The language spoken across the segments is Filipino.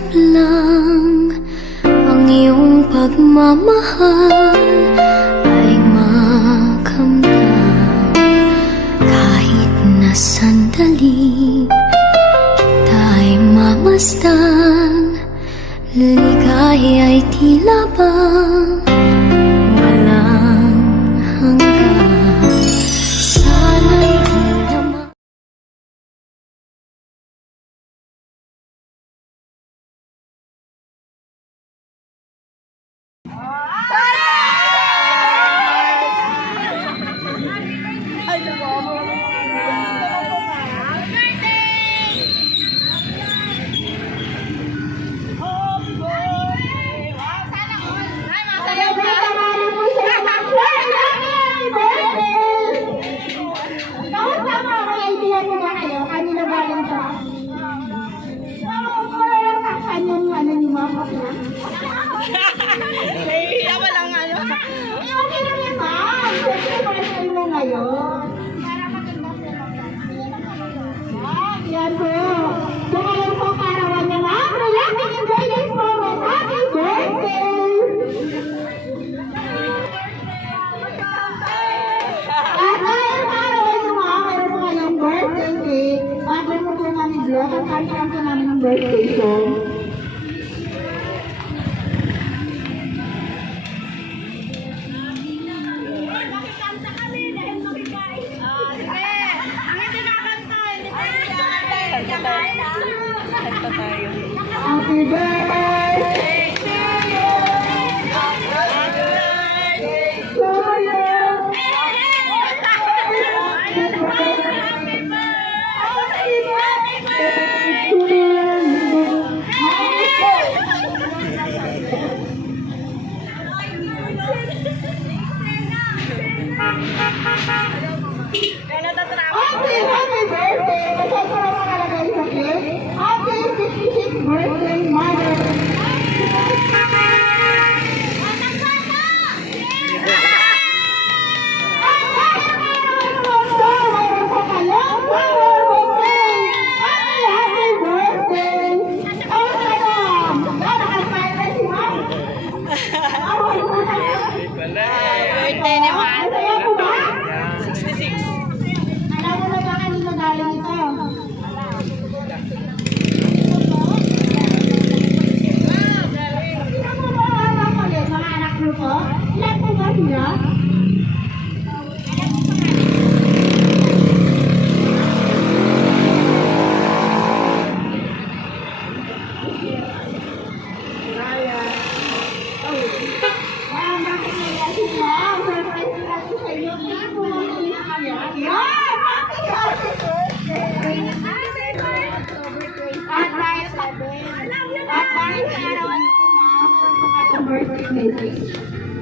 Masikap lang ang iyong pagmamahal ay makamtan. Kahit na sandali kita ay mamasdan, ligay ay tila bang walang hanggan. Sana'y di naman Nahihiya pa lang ano. Okay lang yan, ma'am. Siyempre, birthday mo ngayon. Yan po. So, ngayon po, karawan niya, ma'am. Relaxing enjoy this moment. Happy birthday! At ngayon, karawan niyo, ma'am. Meron po ngayong birthday cake. Bago mo po namin vlog, at kantaan po namin ng birthday song. Happy birthday to you. Happy birthday to you. Okay, happy birthday. Masasarap ang kalagay sa cake. Happy 56th birthday, mother. Birthday ni Juan. 66. Alam mo na ba kanino galing ito? Sino po ba ang mga kulit? Mga anak niyo po? Ilan po ba sila? Bakit kaya sila? Surprise sila sa inyo. Hindi po mag-iis kayo. Yan! Happy birthday! At dahil sa arawan ko, ma'am, meron po kayong birthday message.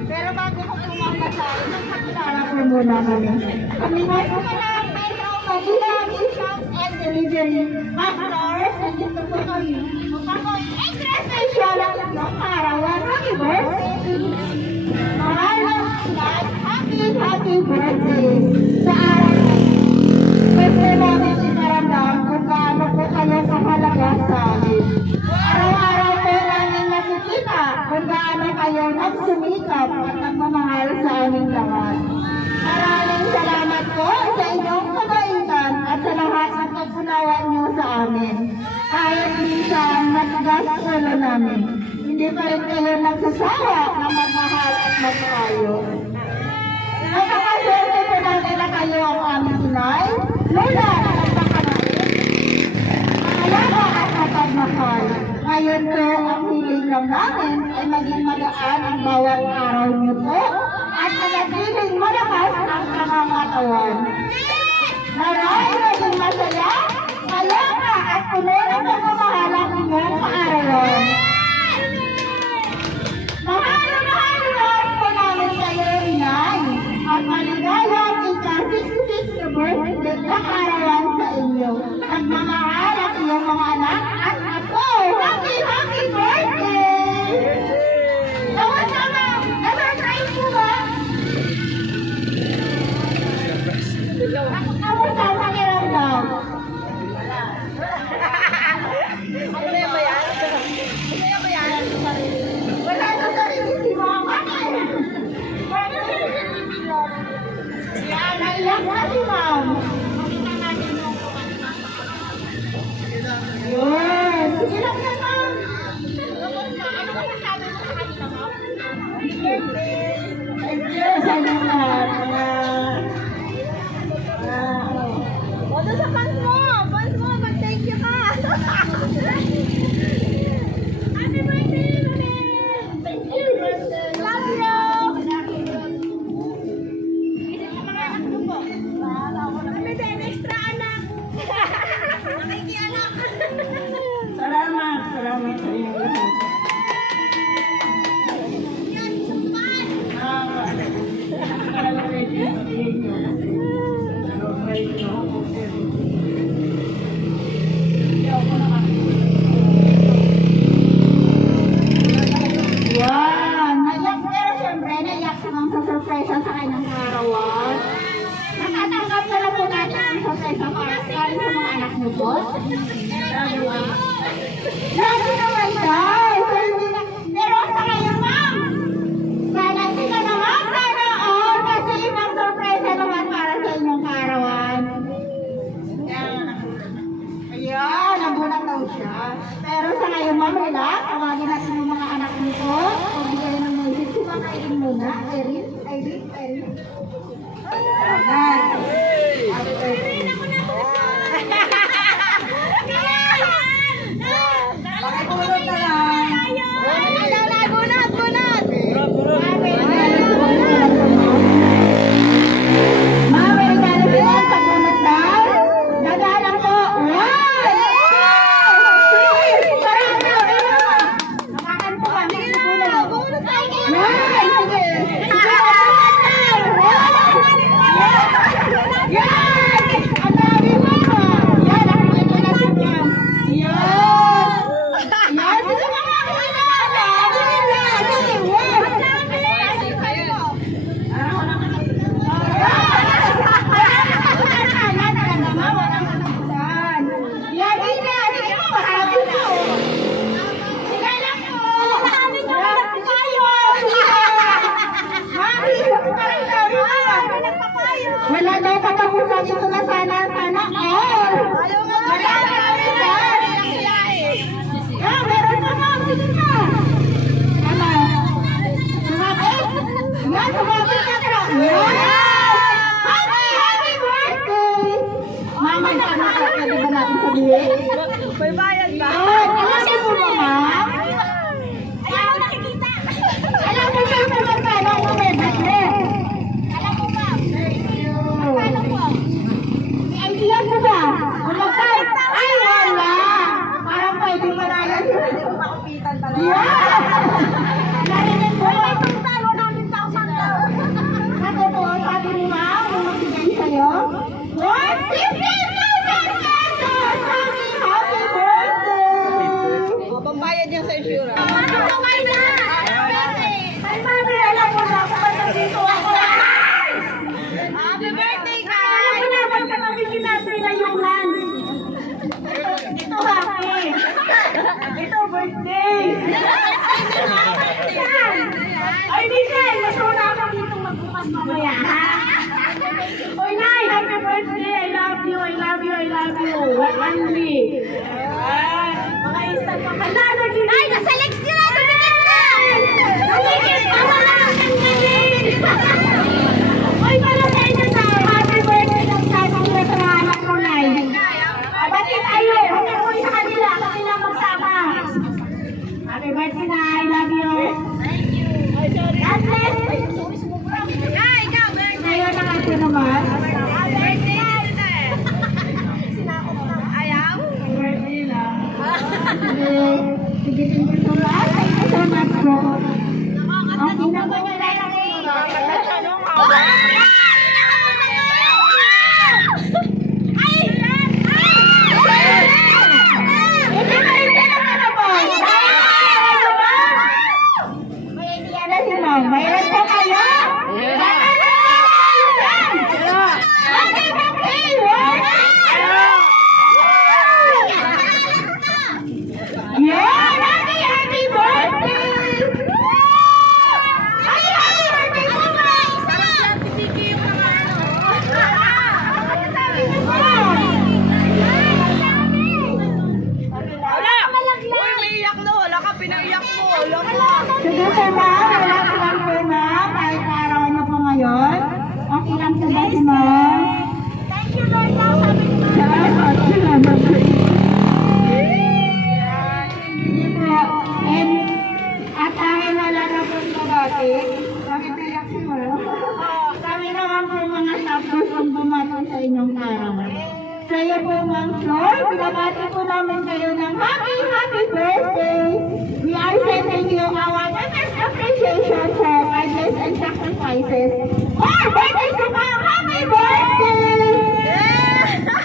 Pero bago ko pumamasal, magpakilala ko muna kami. Kami na po ka ng Metro Manila Shop and Delivery Masters. Nandito po kami. Upang extra special ang arawan. Happy birthday! Maraming happy birthday sa araw na ito. Gusto namin sinaramdam kung gaano po kayo kahalaga sa amin. Araw-araw po namin nakikita kung gaano kayo nagsumikap at nagmamahal sa aming lahat. Maraming salamat po sa inyong kabaitan at sa lahat ng pagpunawan niyo sa amin. Kahit minsan matigas ulo namin, hindi pa rin kayo nagsasawa na magmahal at magkayo. Nakakaswerte po natin na kayo ang aming inay, lola na nagpakanain, maalaga at mapagmahal. Ngayon po, ang hiling lang namin ay maging magaan ang bawat araw niyo po at manatiling malakas ang pangangatawan. Naray maging masaya, malaka at puno ng pagmamahal ang inyong kaarawan. Mahal po namin kayo, inay, at maligayang ika-66 na birthday na kaarawan sa inyo. Nagmamahal at iyong mga anak at ako. Happy birthday! Kamusta, ma'am? Na-surprise po ba? Kamusta ang pakiramdam? Ano ba yan? ma'am, relax. Tawagin natin yung mga anak nito. O bigyan ng music. Kumakain muna. Erin. Ayan. Pakitulog na lang. Ma'am, may regalo sila. Pagbunot daw. Dagaan lang po. One! Parang nakakan po kami. Bunot. One! Sige. Yan! Ang dami mo. Yan, nakikita na si ma'am. Yan! Yan! Sige mga wala daw katapusan ito na sana all. Wala na katapusan. Meron pa ma'am. Sige na. Ano? Sumabit? Yan, sumabit ka ka. Happy birthday! Mama, ano ka? Pwede ba natin sabihin? May bayad ba? Alam mo ba, ma'am? Ayaw nakikita. Alam mo ba yung magkano ang may birthday? Alam mo ba? Magkano po? May idea mo ba? Kung magkano? Ay, wala! Parang pwede maraya siya. Makupitan talaga. Yeah! Narinig mo? Itong talo namin 1,000 daw. Ako po, sabi ni ma'am, kung magbigay sa'yo, 150,000 pesos! Sabi, happy birthday! Pambayad niya sa insurance. Tumay na! Ay, mami, alam mo na kung ba't nandito ako. Happy birthday, Alam mo na, ba't ka nabigyan natin na yung hand? Ito, happy. Ito, birthday. Ay, di siya. Mas una ako dito magbukas mamaya, ha? Oy, Nay, happy birthday. I love you, I love you, I love you. Only. Mga instant pa. Hala, Nay, nasa legs nyo na. Tumikit pa. Wala kang galing. Oy, para sa inyo na. Happy birthday ng sabi nila sa mga anak ko, Nay. Bati tayo. Huwag mo sa kanila. Kanila magsama. Happy birthday, Nay. I love you. Thank you. God bless. Ikaw, birthday. Ngayon ang atin naman. Birthday. Ayaw? Birthday lang. Sige, sige, so lahat ay kasama ko. Ang pinag-uulay na mayroon po kayo? Yeah, happy birthday! Ay, happy birthday po, guys! Wala! Uy, may iyak na. Wala ka, pinaiyak mo. Wala ka. Sige, sir, ma'am. Relax lang po, ma'am. Kahit araw na po ngayon. Okay lang po ba si ma'am? Thank you, Lord. Sabi ni ma'am. Salamat po. Sige po. And, at dahil wala na po ito dati, bakit iyak si ma'am? Kami naman po mga staffers ang bumati sa inyong kaarawan. Sa iyo po, Ma'am Flor, binabati po namin kayo ng happy birthday! We are sending you our deepest appreciation for kindness and sacrifices. Oh, birthday sa Ma'am! Happy birthday!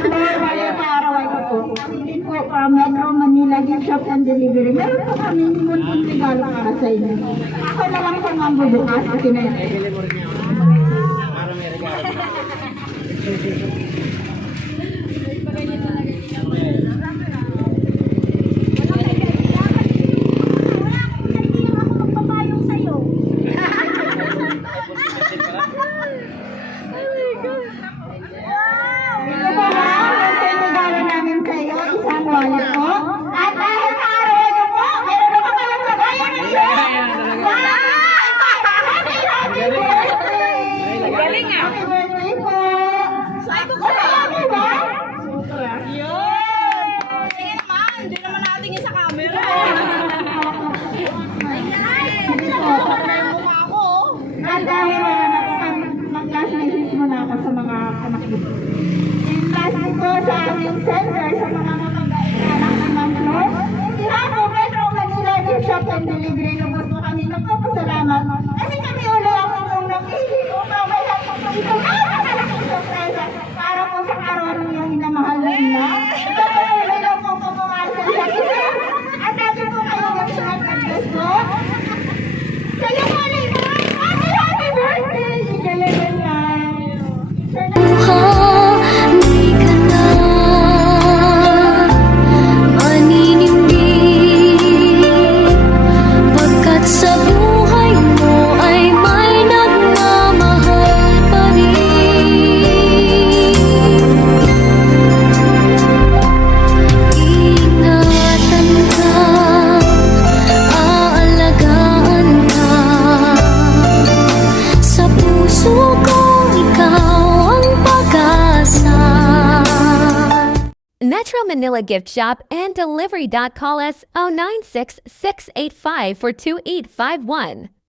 Flor, wala sa araw ay po. Din po from Metro Manila Gift Shop and Delivery. Meron po kami munting regalo para sa inyo. Ako na lang po, Ma'am, bubukas kasi na yan. Ito po, ma'am. Ito yung regalo namin sa iyo. Isang wallet po. At dahil sa araw niyo po, And lastly po sa aming sender sa mga mababait na anak ng Ma'am Flor. Hindi ako Metro Manila Gift Shop and Delivery lubos po kami nagpapasalamat. Kasi kami uli ang unang napili upang may hatong po ito napakalaking sorpresa para po sa araw ng iyong minamahal na ina. Ito po uli lang po pumawasan sa isa. At sabi po kayo magsunod ng Diyos po. Sa iyo po ulit, happy birthday! Ikalagan lang. Sir, Di ka na maninimbi pagkat sa buhay mo ay may nagmamahal pa rin. Ingatan ka, aalagaan ka, sa puso kong ikaw ang pag-asa. Metro Manila Gift Shop and Delivery. Call us 096-685-42851.